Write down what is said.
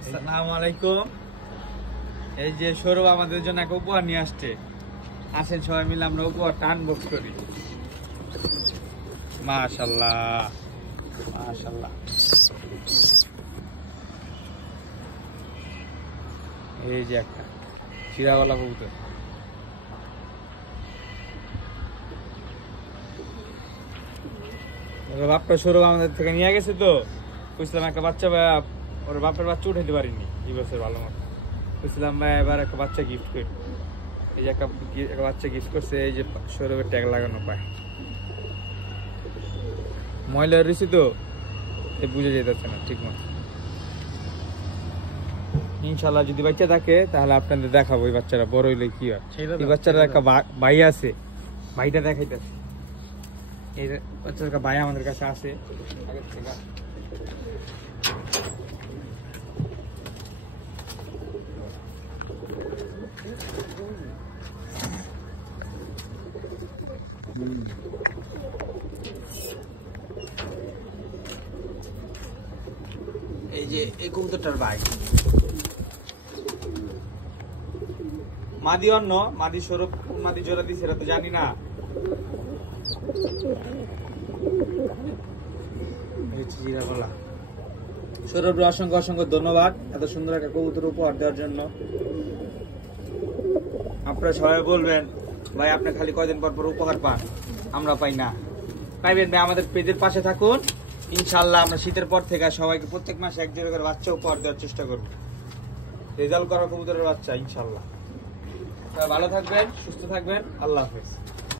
আসসালামু আলাইকুম। এই যে সৌরভ আমাদের জন্য একটা উপহার নিয়ে আসছে, আসেন সবাই মিলে আমরা উপহারটা আনবক্স করি। মাশাআল্লাহ মাশাআল্লাহ, এই যে একটা চিরাওয়ালা কবুতর। বাপটা সৌরভ আমাদের থেকে নিয়ে গেছে, তো বুঝলাম একটা বাচ্চা ওর বাপের বাচ্চা উঠাইতে পারিনি এই বছর ভালো মতো। বুঝলাম ভাই এবার একটা বাচ্চা গিফট করি। এই যে একটা বাচ্চা গিফট করছে, এই যে সৌরভের ট্যাগ লাগানো পায়। ময়লা রয়েছে তো বুঝে যেতেছে না ঠিক মতো। ইনশাল্লাহ যদি বাচ্চা থাকে তাহলে আপনাদের দেখাবো এই বাচ্চারা বড় হইলে কি হয়। এই বাচ্চারা একটা ভাই আছে, ভাইটা দেখাইতেছে। এই বাচ্চার একটা ভাই আমাদের কাছে আছে আগের থেকে। এই যে এই কবুতরটার ভাই মাদি অন্য মাদি সৌরভ মাদি জোড়া দিছে সেটা তো জানি না। সৌরভ অসংখ্য অসংখ্য ধন্যবাদ এত সুন্দর একটা কবুতর উপহার দেওয়ার জন্য। আপনারা সবাই বলবেন ভাই আপনি খালি কয়দিন পর পর উপহার পান, আমরা পাই না। পাইবেন ভাই, আমাদের পেজের পাশে থাকুন। ইনশাল্লাহ আমরা শীতের পর থেকে সবাইকে প্রত্যেক মাসে এক জোড়া করে বাচ্চা উপহার দেওয়ার চেষ্টা করব। রেজাল্ট করা কবুতরের বাচ্চা ইনশাল্লাহ। ভালো থাকবেন, সুস্থ থাকবেন, আল্লাহ হাফেজ।